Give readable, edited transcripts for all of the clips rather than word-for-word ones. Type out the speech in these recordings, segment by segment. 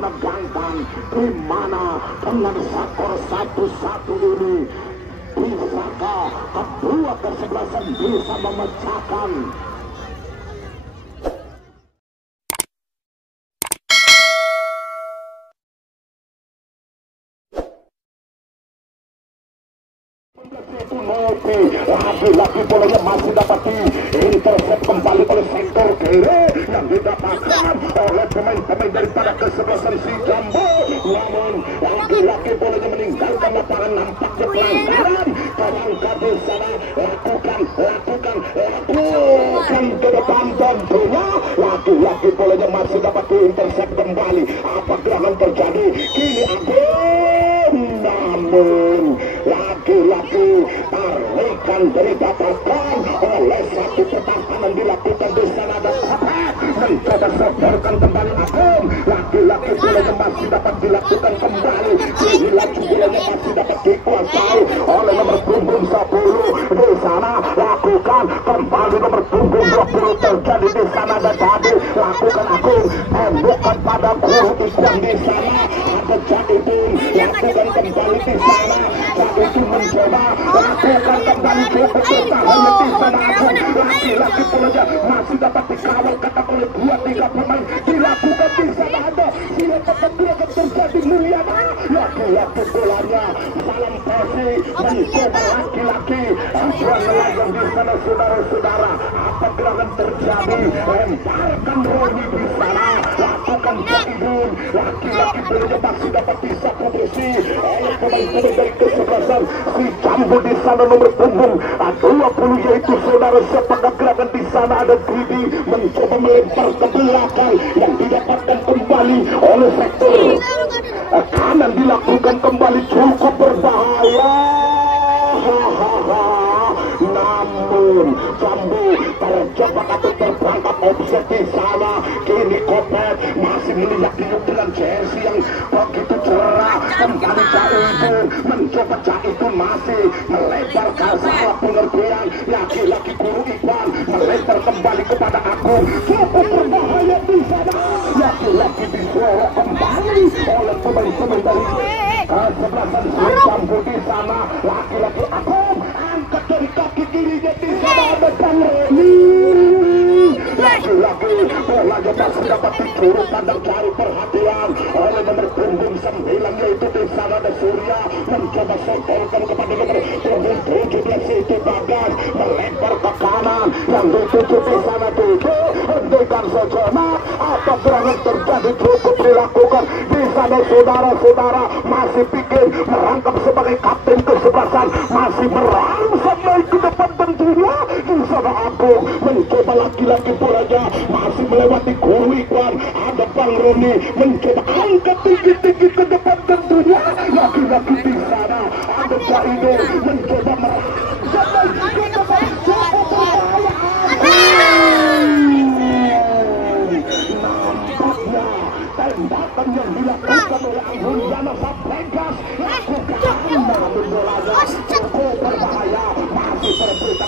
menegangkan di mana dengan skor 1-1 ini bisakah kedua kesebelasan bisa memecahkan laki-laki bolanya masih dapati intercept kembali oleh sektor kiri yang didapatkan oleh pemain-pemain daripada kesebelasan si Jambu. Namun laki-laki bolanya meninggalkan lapangan, nampaknya pelanggaran. Perangkat di sana lakukan ke depan tentunya laki-laki bolanya masih dapat intercept kembali. Apa gerangan terjadi kini Agung, namun laki-laki tarikan didapatkan oleh satu pertahanan dilakukan di sana dan Kopet mencoba sodorkan kembali Agung. Laki-laki bolanya masih dapat dilakukan kembali, kini laju bolanya masih dapat dikuasai oleh nomor punggung 10 di sana. Lakukan kembali nomor punggung 20 terjadi di sana dan tadi lakukan Agung bukan pada guru Islam di sana. Ada Jaidun lakukan kembali di sana. Jaidun mencoba lakukan kembali cukup bertahan di sana Agung. Laki-laki bolanya masih dapat dikawal kata oleh 2-3 pemain. Dilakukan di sana ada siapa kedua akan terjadi Mulyana. Laki-laki bolanya salam posi mencoba laki-laki ajuan melayang di sana saudara-saudara. Apa gerangan terjadi? Lemparkan Roni di sana. Lakukan Jaidun. Laki-laki bolanya masih dapat bisa posisi oleh pemain-pemain dari kesebelasan si Jambu di sana nomor punggung 20 yaitu saudara. Siapa gerangan di sana ada Didi mencoba melempar ke belakang yang didapatkan kembali oleh sektor kanan. Dilakukan kembali cukup berbahaya. Namun Jambu terjebak atau terperangkap offset di sana. Kini Kopet masih melihat dengan jersey yang begitu cerah. Kembali Jaidun mencoba, Jaidun masih melebar ke salah pengertian. Laki-laki guru Iqbal melebar kembali kepada Agung. Cukup berbahaya di sana. Laki-laki disorok kembali oleh pemain-pemain dari kesebelasan si Jambu di sana. Laki-laki Agung angkat dari kaki kirinya di sana ada Bang Roni. Laki-laki bolanya masih dapat dicuruk pandang cari perhatian oleh nomor punggung 9 yaitu di sana ada Surya mencoba sodorkan kepada nomor punggung 17 itu Bagas melempar ke kanan yang dituju di sana Dede hentikan sejenak. Apa gerangan terjadi cukup dilakukan di sana saudara-saudara. Masih pikir merangkap sebagai kapten kesebelasan, masih merangsek naik ke depan tentunya di sana Agung mencoba. Laki-laki bolanya masih melewati guru Iqbal. Ada Bang Roni mencoba angkat tinggi-tinggi ke depan tentunya. Laki-laki di sana ada Jaidun mencoba merangsek naik ke depan. Cukup berbahaya. Nampaknya tembakan yang dilakukan oleh Mulyana Sabregas lakukan, namun bolanya cukup berbahaya. Masih terberita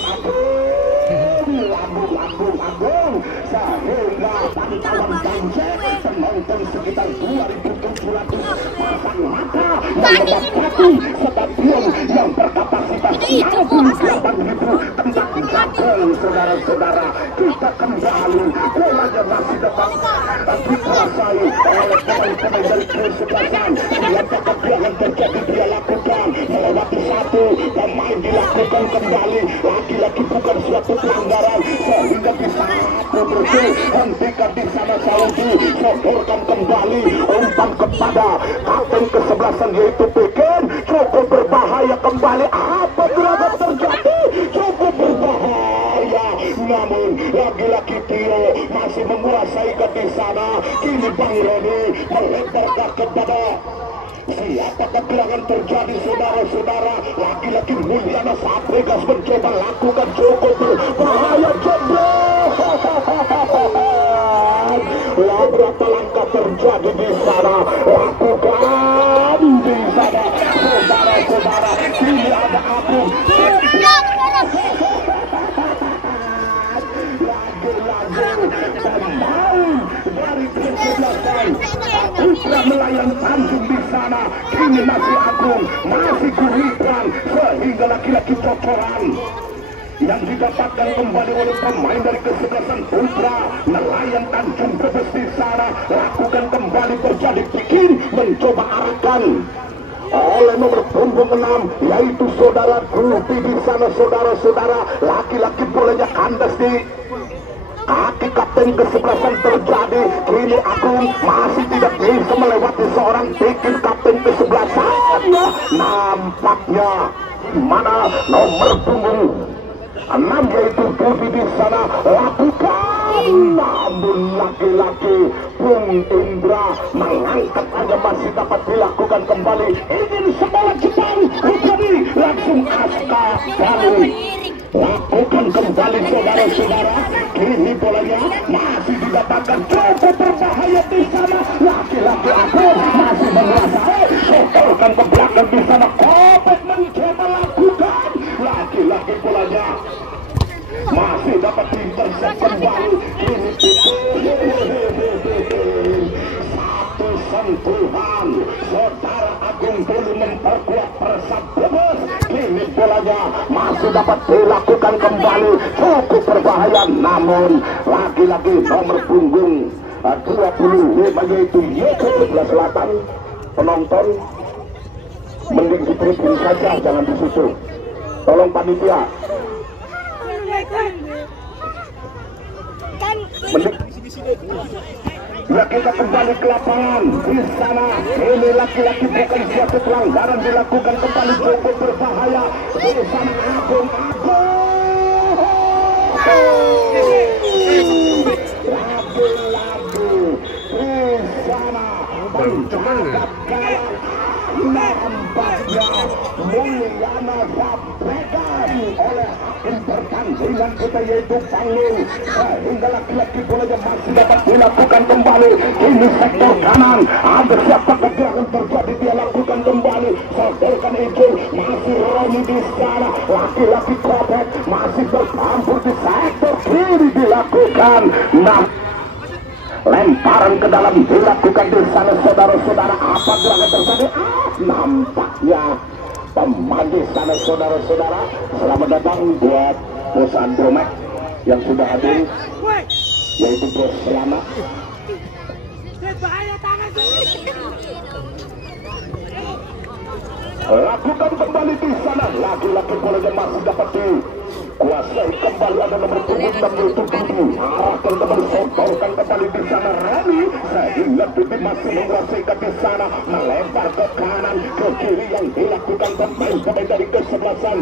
Agung sehingga pantauan Ganjek penonton sekitar 2.700 pasang mata yang mendapati stadion yang berkapasitas 68.000 tempat dijadwal. Saudara-saudara, kita kembali bolanya masih dapat dikuasai oleh pemain-pemain dari kesebelasan. Apakah yang terjadi dia lakukan melewati satu pemain dilakukan kembali. Laki-laki bukan suatu pelanggaran sehingga bisa bersih. Hentikan di sana Saudi sodorkan kembali umpan kepada kapten kesebelasan yaitu Pekin. Cukup berbahaya kembali. Apa gerangan terjadi? Cukup berbahaya. Namun lagi-lagi Tio masih menguasai ke sana. Kini Bang Roni melebarkan kepada siapakah gerangan terjadi saudara-saudara. Laki-laki Mulyana Sabregas mencoba lakukan cukup berbahaya. Berapa langkah terjadi di sana. Lakukan di sana saudara-saudara. Kini ada Agung lagi-lagi pemain dari kesebelasan Putra nelayan Tanjung di sana. Kini masih Agung, masih Guribran, sehingga laki-laki cocoran yang didapatkan kembali oleh pemain dari kesebelasan Putra. Nelayan Tanjung Brebes di sana lakukan kembali terjadi bikin, mencoba arahkan oleh nomor punggung 6 yaitu saudara Guti di sana. Saudara-saudara, laki-laki bolanya kandas di kaki kapten kesebelasan terjadi. Kini Agung masih tidak bisa melewati seorang bikin kapten kesebelasannya. Nampaknya mana nomor punggung 6 yaitu Budi di sana lakukan, namun laki-laki Bung Indra mengangkat aja masih dapat dilakukan kembali. Ingin sebelah Jepang Rukadi langsung Aska balik lakukan kembali saudara-saudara. Kini bolanya masih didapatkan, cukup berbahaya di sana. Laki-laki aku masih menguasai, setorkan ke belakang di sana. Kopet mencoba lakukan, laki-laki bolanya masih dapat diintersep kembali. Kini satu sentuhan saudara Agung dulu memperkuat Persib Brebes. Kini bolanya masih dapat dilakukan kembali, cukup berbahaya, namun lagi-lagi nomor punggung 25 yaitu Yoko sebelah selatan. Penonton mending di tribun saja, jangan di situ, tolong panitia. Ya, kita kembali ke lapangan di sana. Ini laki-laki bukan suatu pelanggaran dilakukan kembali, cukup berbahaya di sana. Agung lagi-lagi di sana menjaga gawang. Nampaknya Mulyana diabaikan oleh hakim pertandingan kita yaitu Panglung, sehingga laki-laki bolanya masih dapat dilakukan kembali. Ini sektor kanan, ada siapa gerakan terjadi, dia lakukan kembali, sodorkan hijau, masih Roni di sana. Laki-laki Kopet masih bercampur di sektor kiri dilakukan. Lemparan ke dalam dilakukan di sana saudara-saudara. Apa gerakan terjadi? Nampaknya pemain di sana saudara-saudara. Selamat datang buat Bos Andromek yang sudah hadir, yaitu Bos Selamat. Lakukan kembali di sana, laki-laki bolanya masih dapat dikuasai kembali. Ada nomor punggung 6 yaitu Budi, arahkan kembali, sotorkan kembali di sana Rani, sehingga Budi masih menguasai di sana, melempar ke kanan ke kiri yang dilakukan pemain-pemain dari kesebelasan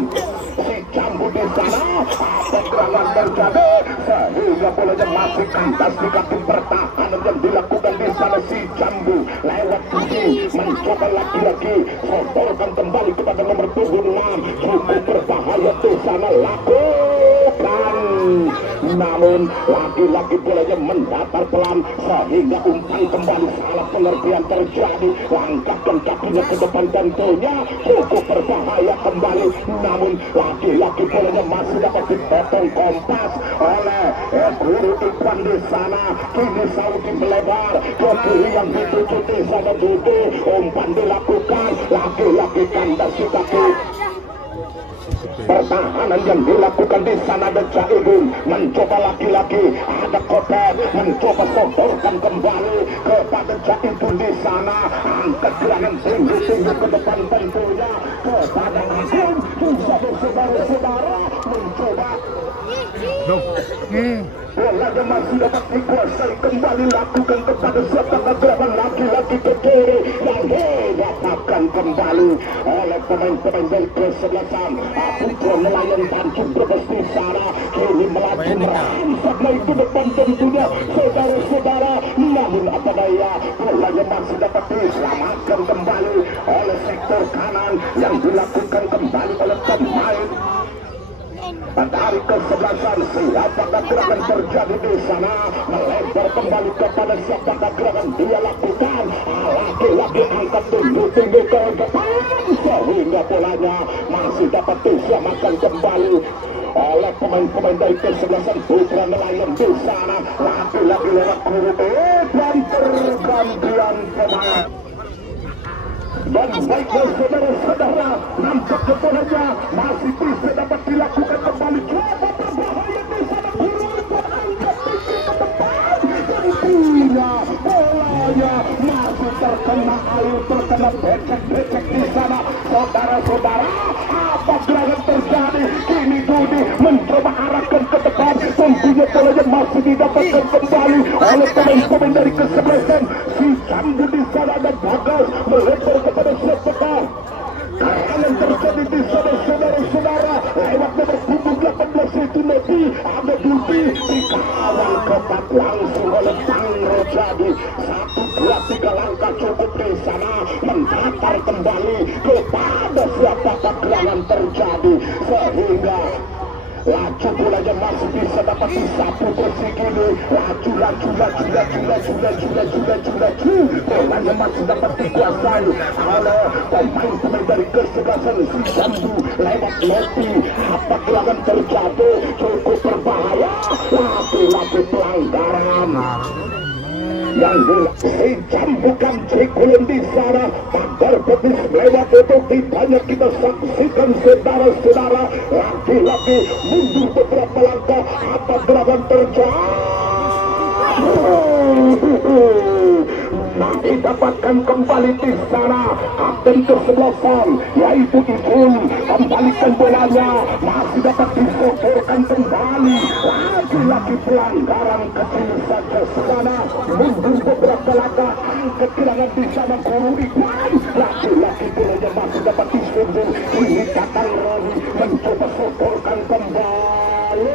si Jambu di sana. Apa gerakan terjadi, sehingga bolanya masih kandas di kaki pertahanan yang dilakukan di sana si Jambu. Lewat Budi mencoba laki-laki, sotorkan kembali kepada nomor punggung 6, cukup berbahaya di sana lakukan, namun lagi-lagi bolanya mendatar pelan sehingga umpan kembali, salah pengertian terjadi, langkahkan kakinya ke depan tentunya cukup berbahaya kembali, namun lagi-lagi bolanya masih dapat dipotong kompas oleh Guru Ikhwan di sana. Kini Saudi melebar ke kiri yang dituju di sana Budi, umpan dilakukan, lagi-lagi kandas di kaki pertahanan yang dilakukan di sana. Ada Jaidun mencoba laki-laki, ada Kopet mencoba sodorkan kembali kepada Jaidun di sana. Angkat gerangan tinggi-tinggi ke depan tentunya kepada Agung. Bisa saudara-saudara mencoba bolanya masih dapat dikuasai kembali, lakukan kepada siapa gerakan laki-laki ke kiri yang didapatkan kembali oleh pemain-pemain dari kesebelasan Putra Nelayan Tanjung Brebes di sana. Kini melaju merangsek naik ke depan tentunya saudara-saudara, namun apa daya bolanya masih dapat diselamatkan kembali oleh sektor kanan yang dilakukan kembali oleh pemain dari kesebelasan. Siapakah gerakan terjadi di sana, melebar kembali kepada siapakah gerakan dia lakukan, laki-laki angkat tinggi-tinggi ke depan sehingga bolanya masih dapat diselamatkan kembali oleh pemain-pemain dari kesebelasan Putra Nelayan di sana. Lagi-lagi lewat guru dan pergantian pemain. Dan baiklah saudara-saudara, nampaknya bolanya masih bisa dapat dilakukan kembali. Coba berbahaya di sana, guru berangkat tinggi ke depan. Tentunya bolanya masih terkena air, terkena becek-becek di sana. Saudara-saudara, apa gerangan terjadi? Kini Budi mencoba arahkan ke depan. Tentunya bolanya masih didapatkan kembali oleh pemain-pemain dari kesebelasan. Si Jambu di sana dan Bagas melebar kepada sepetar. Karangan terjadi di sana, saudara-saudara. Lewat nomor punggung 18 itu Nebi. Ada Budi dikawal ketat langsung oleh Bang Rojadi. 1, 2, 3 langkah cukup di sana. Mendatar kembali kepada siapakah gerangan terjadi. Sehingga laju bolanya masih bisa dapat disapu bersih gini. Laju bolanya masih dapat dikuasai oleh pemain-pemain dari kesebelasan si Jambu. Lewat Lopi, apa gerangan terjadi cukup berbahaya. Lagi-lagi pelanggaran yang si Jambukan Cikulun di sana. Kabar petis lewat itu banyak kita saksikan saudara-saudara. Lagi-lagi mundur beberapa langkah, apa gerangan terjadi. Nah, didapatkan kembali di sana kapten kesebelasan yaitu Ipul. Kembalikan bolanya, masih dapat disodorkan kembali. Lagi-lagi pelanggaran kecil saja sana. Mundur beberapa langkah, angkat gerangan di sana guru Iqbal. Lagi-lagi bolanya masih dapat disodor. Ini Kakang Roni mencoba sodorkan kembali.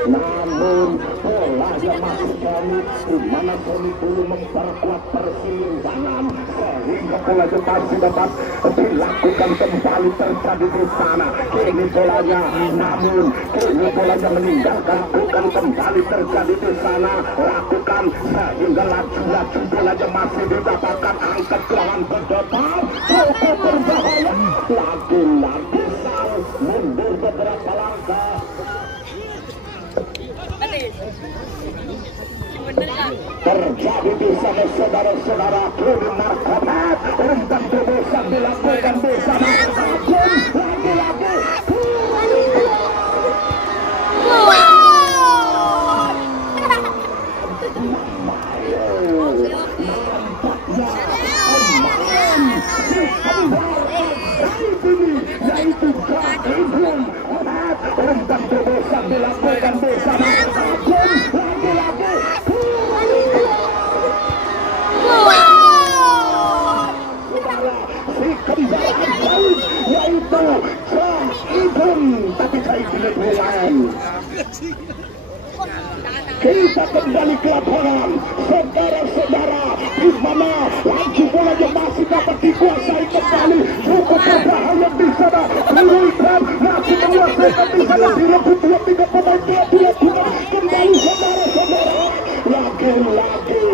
Namun bolanya masih solid, di mana Sony dulu memperkuat persimpangan sehingga bolanya masih dapat dilakukan kembali terjadi di sana. Kini bolanya, namun kini bolanya meninggalkan bukan kembali terjadi di sana. Lakukan sehingga laju bolanya masih didapatkan, angkat gerangan ke depan cukup berbahaya. Lagi-lagi Sal mundur beberapa langkah. Terjadi di sana saudara-saudara. Kini Markomat umpan terobosan dilakukan di sana. Agung lagi-lagi yaitu Ibrahim. Umpan terobosan dilakukan di sana. Agung lagi-lagi si kendaraan baik yaitu Ibrahim, tapi saya tidak mulai. Kita kembali ke lapangan, saudara-saudara, di mana laju bolanya masih dapat dikuasai kembali. Cukup berbahaya di sana. Ibrahim masih menguasai di sana. Direbut 2-3 pemain kembali saudara-saudara. Lagi-lagi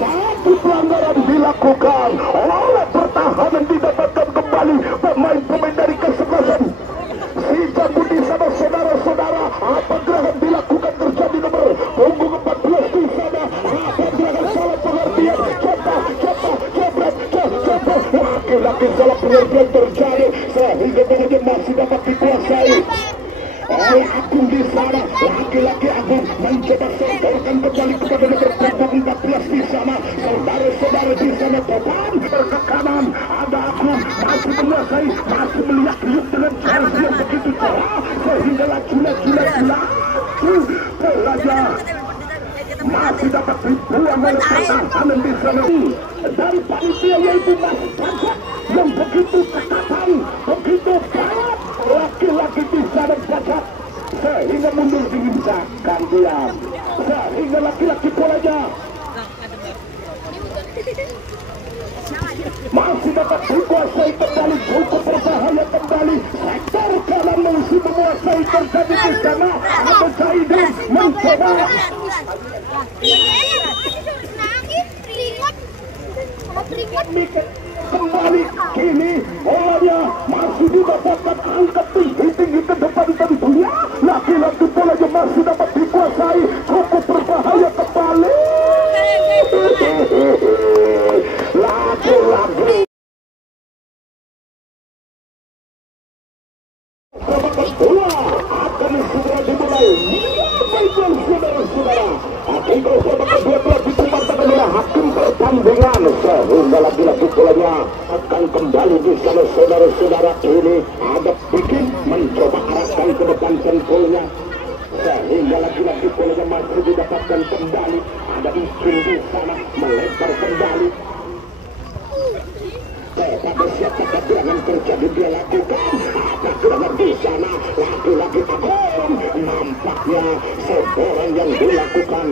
satu pelanggaran dilakukan oleh pertahanan, didapatkan kembali pemain-pemain dari kesebelasan si Jambu di sana saudara-saudara. Apa gerangan dilakukan terjadi nomor punggung 14 di sana. Apa gerangan salah pengertian. Coba lagi-lagi salah pengertian terjadi sehingga bolanya masih dapat dikuasai oleh Agung di sana. Lagi-lagi Agung mencoba sodorkan kembali kepada nomor punggung 14 di sana. Saudara-saudara di sana depan ke kanan ada Agung masih menguasai, masih melihat liuk dengan cara yang begitu cerah sehingga laju bolanya masih dapat dibuang oleh pertahanan di sana dari panitia yaitu Mas Bagas yang begitu kekatan, begitu baik. Laki-laki di sana Bagas sehingga mundur diinjakkan dia, sehingga laki-laki bolanya masih dapat dikuasai kembali. Cukup berbahaya kembali. Sektor kanan masih menguasai terjadi di sana. Ada Zaidan mencoba kembali. Kini bolanya masih didapatkan angkat tinggi ke depan tentunya. Laki-laki bolanya masih dapat dikuasai, cukup berbahaya kembali. Laki-laki babak kedua akan segera dimulai. Baiklah saudara-saudara, artikel babak kedua telah diputarkan oleh hakim pertandingan, sehingga lagi-lagi bolanya akan kembali di sana. Saudara-saudara, ini ada bikin mencoba arahkan ke depan tentunya, sehingga lagi-lagi bolanya masih didapatkan kembali. Ada bikin di sana melebar kembali. Tetapi siapa kekurangan terjadi dia lakukan. Ada gerangan di sana, lagi-lagi Agung. Nampaknya seorang yang dilakukan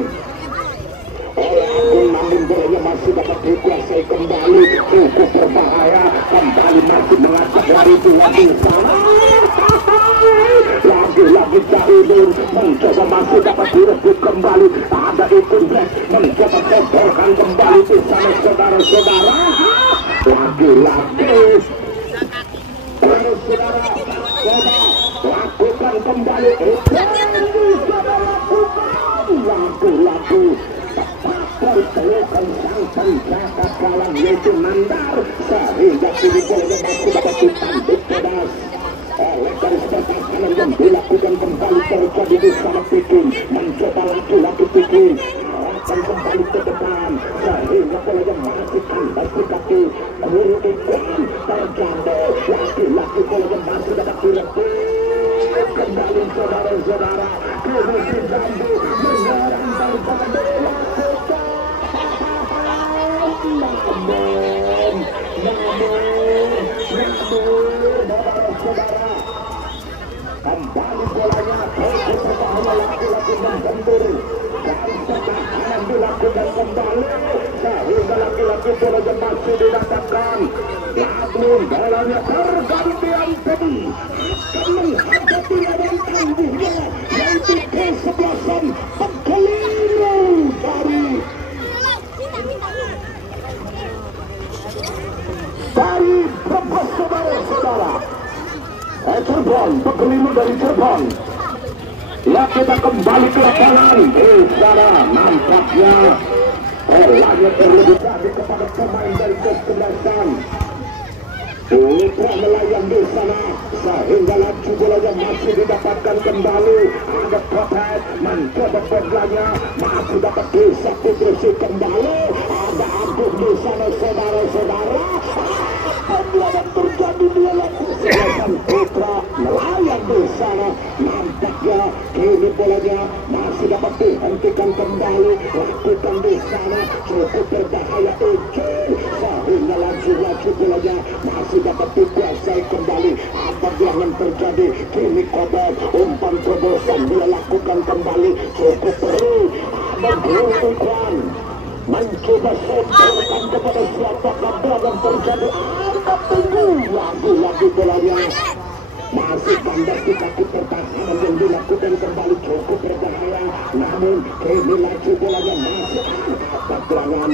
oleh Agung, namun bolanya masih dapat dikuasai kembali, cukup berbahaya. Kembali masih mengajak lari di sana. Lagi-lagi Cahidin mencoba masih dapat direbut kembali. Ada Ikun Black mencoba seborkan kembali di sana, saudara-saudara. Lagi-lagi saudara, lakukan kembali. Lagi-lagi pertemukan sang penjaga gawang yaitu Mandar, sehingga kini bolanya masih dapat ditanduk pedas oleh garis pertahanan yang dilakukan kembali. Terjadi di sana Pikin mencoba laki-laki Pikin arahkan kembali ke depan, sehingga bolanya masih kandas di kaki Guru Iklan. Terjadi laki-laki bolanya masih dapat direbut kembali, saudara-saudara. Kini si Jambu menyerang daripada dilakukan. Namun, saudara, kembali bolanya cukup berbahaya. Laki-laki membentur garis pertahanan dilakukan kembali, sehingga laki-laki bolanya masih didapatkan. Namun bolanya pergantian tadi akan menghadapi lawan tangguhnya yaitu kesebelasan Pekeliru dari Brebes, saudara-saudara. Cirebon, Pekeliru dari Cirebon. Lihat kita kembali ke lapangan. Di sana nampaknya polanya terlebih tadi kepada pemain dari kesebelasan. Ultra melayang di sana, sehingga laju bolanya masih didapatkan kembali. Ada Prophet mencoba bolanya masih dapat disapu bersih kembali. Ada Agung di sana, saudara-saudara. Apa yang terjadi dia lakukan? Ultra melayang di sana. Nampaknya kini bolanya masih dapat dihentikan kembali. Lakukan di sana cukup berbahaya Ucu, sehingga laju bolanya masih dapat dikuasai kembali. Apa yang terjadi? Kini Kobar umpan terobosan dia lakukan kembali, cukup perlu. Ada Guru Iklan mencoba seborkan kepada siapa yang terjadi. Angkat tinggi lagi-lagi bolanya masih kandas di kaki pertahanan yang dilakukan kembali, cukup berbahaya. Namun kini laju bolanya masih ada gerangan.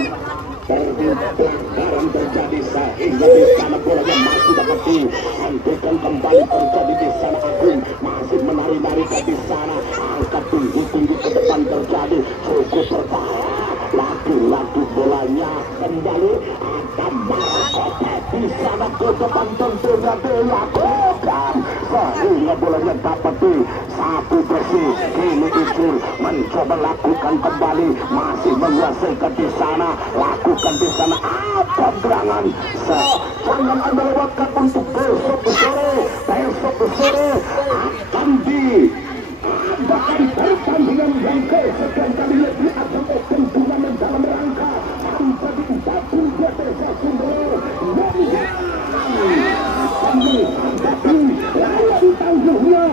Pelanggaran terjadi, sehingga di sana bolanya masih dapat dihentikan kembali. Terjadi di sana Agung masih menari-nari di sana, angkat tinggi-tinggi ke depan terjadi, cukup berbahaya. Lagi-lagi bolanya kembali ada Markote di sana ke depan tentunya dilakukan, sehingga bolanya dapat disapu bersih. Kini Icul mencoba lakukan kembali, masih menguasai di sana, lakukan di sana. Apa gerangan? Jangan Anda lewatkan untuk besok sore akan diadakan pertandingan yang kesekian kali lebih akan open turnamen dalam rangka tanpa diucapkan di desa Sumber akan menghadapi lawan tangguhnya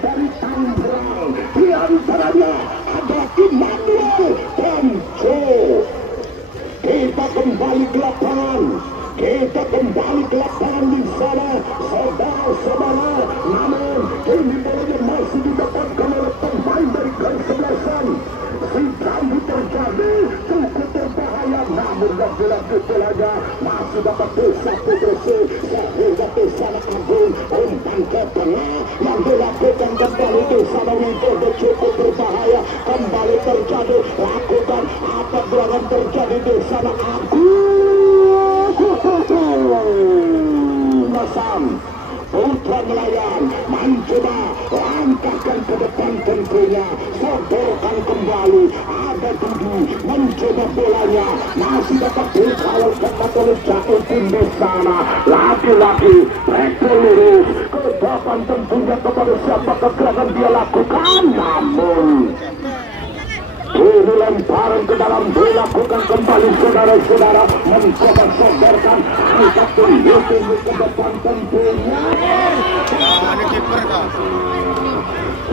dari Tangerang. Di antaranya ada Immanuel dan Joe. Kita kembali ke lapangan. Kita kembali ke lapangan di sana, saudara-saudara. Namun kini bolanya masih didapatkan oleh pemain dari kesebelasan. Si Jambu terjadi cukup berbahaya, namun lagi-lagi bolanya masih dapat disapu bersih, sehingga di sana Agung, umpan ke tengah yang dilakukan kembali di sana Widodo cukup berbahaya, kembali terjadi, lakukan apa gerangan terjadi di sana Agung. Masam Putra Nelayan mencoba langkahkan ke depan tentunya, sodorkan kembali, ada Dudu mencoba bolanya, masih dapat dikawal ketat oleh Caitin di sana, lagi-lagi Rektor lurus ke depan tentunya kepada siapa kegerakan dia lakukan, namun ini lemparan ke dalam dilakukan kembali saudara-saudara, mencoba sodorkan, angkat tinggi ke depan tentunya. Ada kiper kah?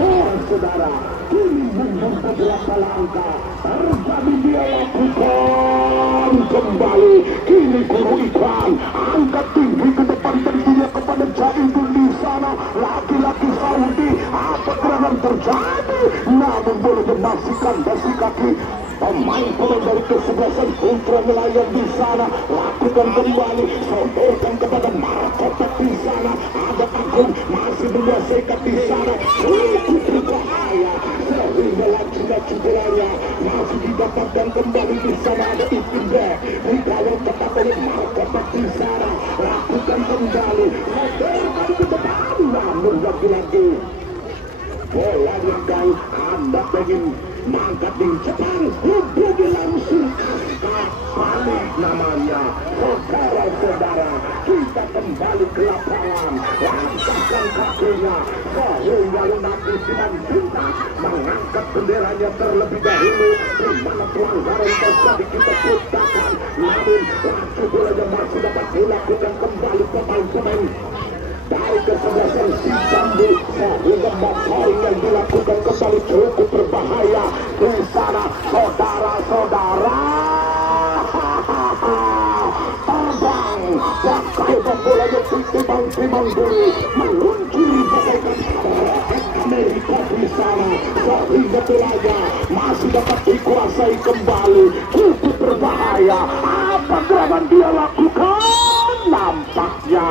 Oh saudara, ini mundur beberapa langkah, terjadi dia lakukan kembali, kini Guru Iklan angkat tinggi ke depan tentunya kepada Jaidun di sana, laki-laki Saudi, apa gerangan terjadi, namun boleh dimasukkan basi kaki pemain-pemain dari kesebelasan Putra Nelayan di sana, lakukan kembali, sodorkan kepada Markota di sana, ada Agung masih menguasai di sana, cukup berbahaya sehingga laju-laju bolanya masih didapatkan kembali di sana, ada Itinda dikawal ketat oleh Markota di sana, lakukan kembali, sodorkan ke depan, namun lagi-lagi bola yang Anda ingin mangkat di Jepang, hubungi langsung angkat balik namanya. Saudara-saudara, kita kembali ke lapangan, langkahkan kakinya sehingga Lunati Simanjuntak mengangkat benderanya terlebih dahulu, di mana pelanggaran terjadi kita ciptakan, namun laju bolanya masih dapat dilakukan kembali pemain-pemain dari kesebelasan si Jambi, sehingga motoring yang dilakukan kembali cukup berbahaya di sana, saudara-saudara. Terbang pakai bolanya timbang-timbang dulu, meluncuri bagaikan roket Amerika di sana, sehingga bolanya masih dapat dikuasai kembali, cukup berbahaya. Apa gerangan dia lakukan? Nampaknya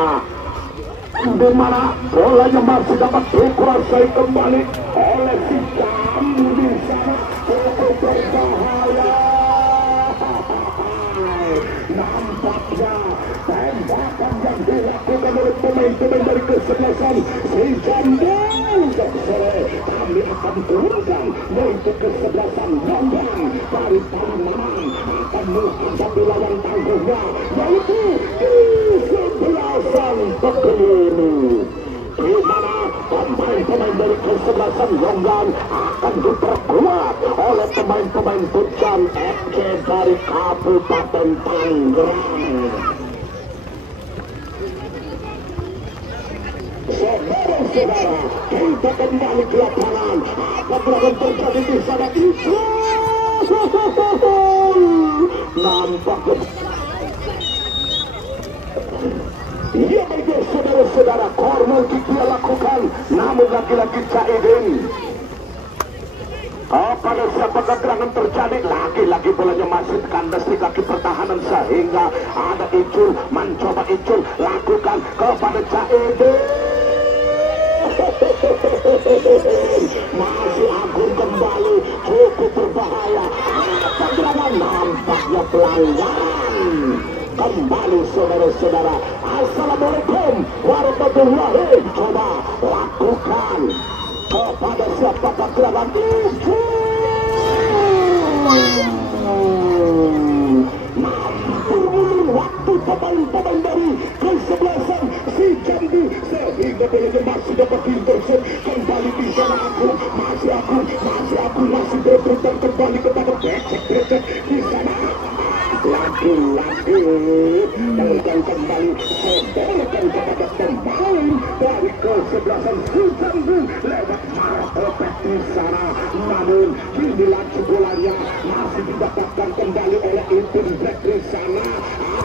di mana bolanya masih dapat dikuasai kembali oleh si Jambi di sana, cukup berbahaya. Nampaknya tembakan yang dilakukan oleh pemain-pemain dari kesebelasan si Jambi sore kami akan turunkan yaitu kesebelasan London dari Palimanan akan menghadapi lawan tangguhnya yaitu kesebelasan Pekini, di mana pemain-pemain dari kesebelasan Longgan akan diperkuat oleh pemain-pemain Pujan FC dari Kabupaten Tangerang. Saudara-saudara, kita kembali ke lapangan. Apa yang terjadi di sana itu? Nampaknya iya baiknya saudara-saudara, corner kick dia lakukan, namun lagi-lagi Caidin. Pada siapa gerangan terjadi, lagi-lagi bolanya masih kandas di kaki pertahanan sehingga ada Icul, mencoba Icul lakukan kepada Caidin. Masih Agung kembali, cukup berbahaya. Apa gerangan? Nampaknya pelanggaran. Kembali saudara-saudara, assalamualaikum warahmatullahi, coba lakukan kepada siapakah gerangan itu. Mampu waktu pemain-pemain dari kesebelasan si Jambi sehingga bolanya masih dapat diintercept kembali di sana. Aku masih berputar kembali kepada becek-becek di sana. Lagi-lagi dan kembali sodorkan kepada pemain dari kesebelasan si Jambi lewat Martopet di sana, namun kini laju bolanya masih didapatkan kembali oleh Intin Black di sana.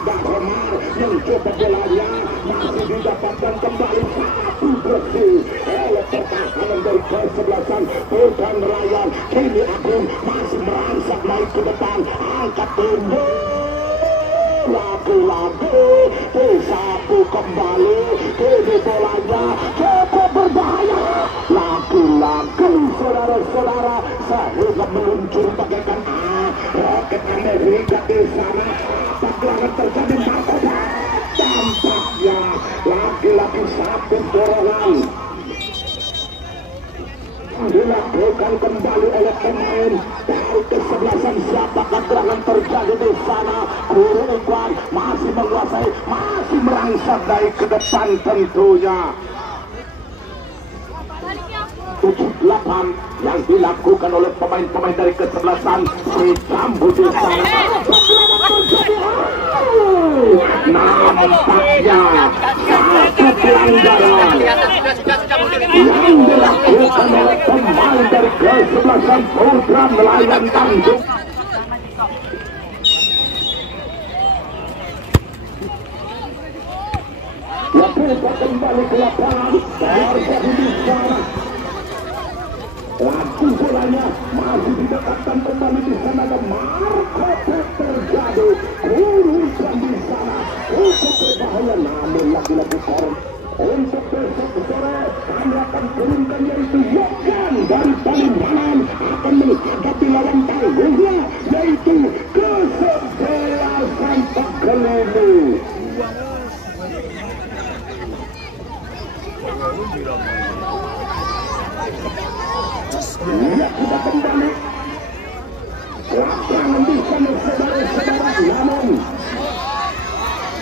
Ada Omar mencoba bolanya masih didapatkan kembali, satu bersih oleh pertahanan dari kesebelasan Putra Nelayan. Kini Agung masih merangsak naik ke depan, angkat tinggi lagi-lagi disapu kembali, ini bolanya cukup berbahaya, lagi-lagi saudara-saudara, sehingga meluncur bagaikan roket Amerika di sana. Apa terjadi? Dampaknya lagi-lagi satu dorongan dilakukan kembali oleh pemain dari kesebelasan. Siapakah gerangan terjadi di sana? Guru Ikhwan masih menguasai, masih merangsek dari ke depan tentunya. 7-8 yang dilakukan oleh pemain-pemain dari kesebelasan si Jambu di sana. Nampaknya satu pelanggaran yang dilakukan oleh pemain dari kesebelasan Putra Nelayan Tanjung. Lakukan kembali ke lapangan, terjadi di sana. Laku bolanya masih didekatkan kembali di sana, dan Marco terjadi urusan di sana cukup berbahaya, namun lagi-lagi korban. Untuk besok sore kami akan turunkan yaitu Yogan dari Palimanan akan menghadapi lawan tangguhnya yaitu kesebelasan Pekelele. Ya, kita kembali lapangan di sana saudara-saudara, namun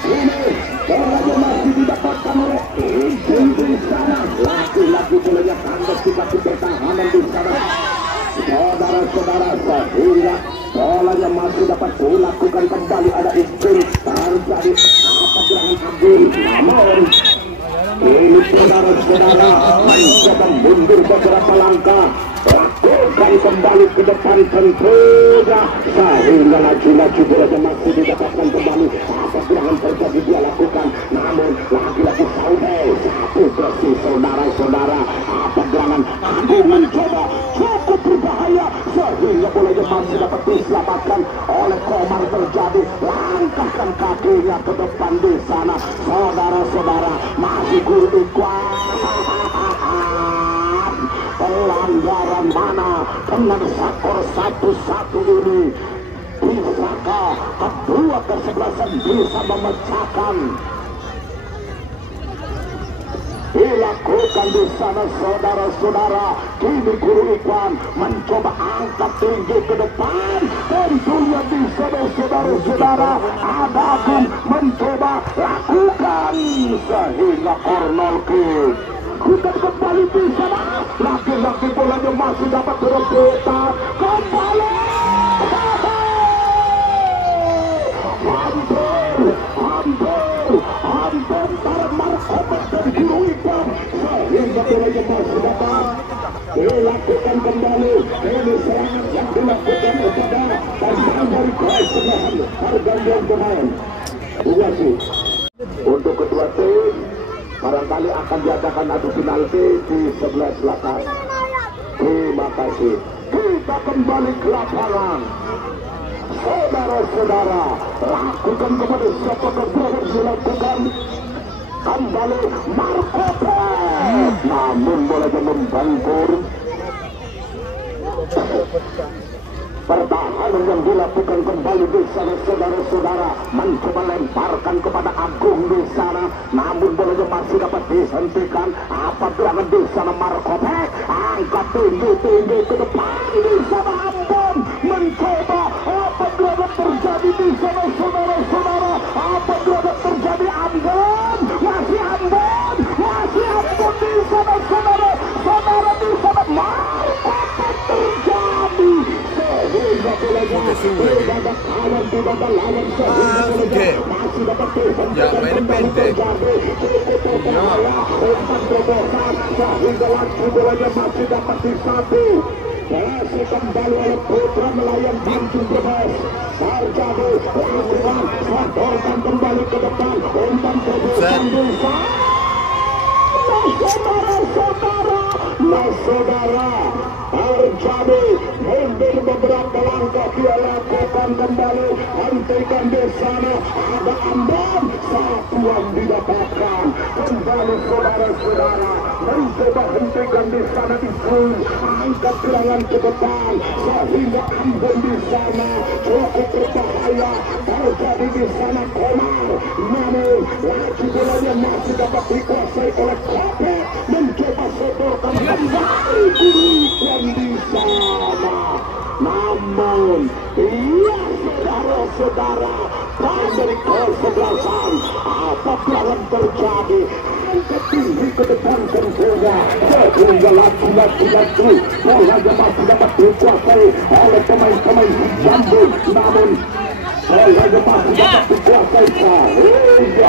ini bolanya masih didapatkan oleh Izin di sana. Laki-laki bolanya kandas di pertahanan di sana saudara-saudara, sehingga bolanya masih dapat dilakukan kembali. Ada Izin terjadi apa gerangan Agil, namun ini saudara-saudara mencoba mundur beberapa langkah, lakukan kembali ke depan tentunya, sehingga laju-laju bolanya masih didapatkan kembali. Apa gerangan terjadi dia lakukan, namun lagi-lagi Saude satu bersih saudara-saudara. Apa gerangan Andi mencoba cukup berbahaya, sehingga bolanya masih dapat diselamatkan oleh Komar. Terjadi langkahkan kakinya ke depan di sana saudara-saudara, masih Guru Ikhwan. Pelanggaran mana dengan skor 1-1 ini? Bisakah kedua kesebelasan bisa memecahkan? Dilakukan di sana saudara-saudara. Kini Guru Ikhwan mencoba angkat tinggi ke depan. Tentunya di sana saudara-saudara ada Agung mencoba lakukan sehingga corner kick. Bukan kembali di sana, laki-laki bolanya masih dapat berebutan kembali. Hampir tarik Marco dan Guru Ikhwan, sehingga bolanya masih dapat dilakukan kembali. Ini serangan yang dilakukan kepada pemain dari kesebelasan pergantian pemain. Untuk kedua tim barangkali akan diadakan adu penalti di sebelah selatan. Terima kasih. Kita kembali ke lapangan. Saudara-saudara, lakukan kepada siapa yang dilakukan kembali Marco Pet, namun bolanya membangkur. Pertahanan yang dilakukan kembali di sana saudara-saudara, mencoba lemparkan kepada Agung di sana, namun bolanya masih dapat dihentikan. Apa gerangan di sana Marco Pet, angkat tinggi-tinggi ke depan di sana. Ambon mencoba, apa gerangan terjadi di sana saudara-saudara? Apa gerangan terjadi? Ambon masih Ambon di sana saudara di sana Marco Pet terjadi. Yang main pendek. Masih dapat disatu. Masih kembali oleh Putra Nelayan Tanjung Priok. Terjadi lakukan sodorkan kembali ke depan. Umpan tebusan bisa. Saudara, terjadi mundur beberapa langkah, dia lakukan kembali. dihentikan di sana. Ada Ambon, satuan didapatkan. Kembali saudara-saudara, mencoba hentikan di sana Isrul, angkat serangan ke depan sehingga Ambon di sana cukup berbahaya. Terjadi di sana Komar, namun lagi bolanya masih dapat dikuasai oleh Kope, mencoba sodorkan kembali dirikan di sana. Namun, iya saudara-saudara, dari kesebelasan, apabila yang terjadi, angkat tinggi ke depan tentunya, sehingga lagi-lagi bolanya masih dapat dikuasai oleh pemain-pemain Jambu. Namun, bolanya masih dapat dikuasai sehingga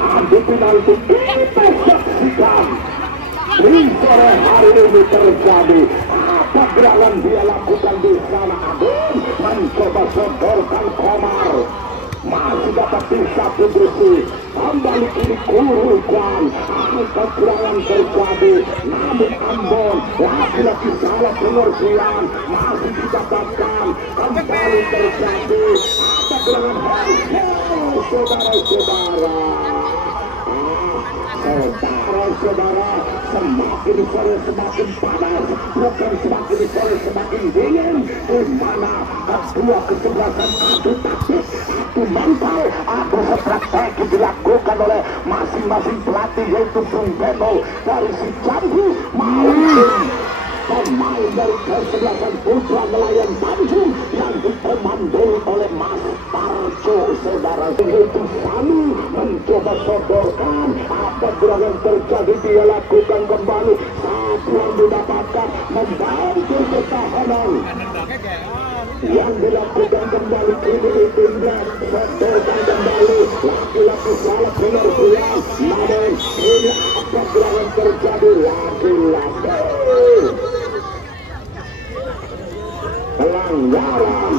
adu penalti kita saksikan. Di sore hari ini terjadi apa gerangan dia lakukan di sana. Aduh, mencoba sodorkan Komar, masih dapat disapu bersih. Kembali ini Kurukan, angkat serangan terjadi. Namun Ambon lagi-lagi salah pengertian, masih didapatkan. Kembali terjadi apa gerangan saudara-saudara. Saudara-saudara, semakin sore semakin panas, bukan semakin sore semakin dingin. Di mana kedua kesebelasan adu taktik, adu mental, adu strategi dilakukan oleh masing-masing pelatih, yaitu Bung Beno dari si Jambu maupun pemain dari kesebelasan Putra Nelayan Tanjung yang dikomandoi oleh Mas Parjo. Saudara, yaitu Sanu mencoba sodorkan apa gerangan terjadi, dia lakukan kembali. Satu yang didapatkan membantu pertahanan yang dilakukan kembali ini Indra, sodorkan kembali. Laki-laki salah pengertian, namun ini apa gerangan terjadi, laki-laki pelanggaran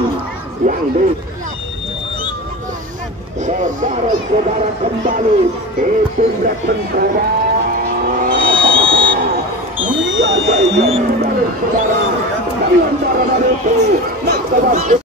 yang di saudara-saudara kembali itu mencoba saudara pelanggaran itu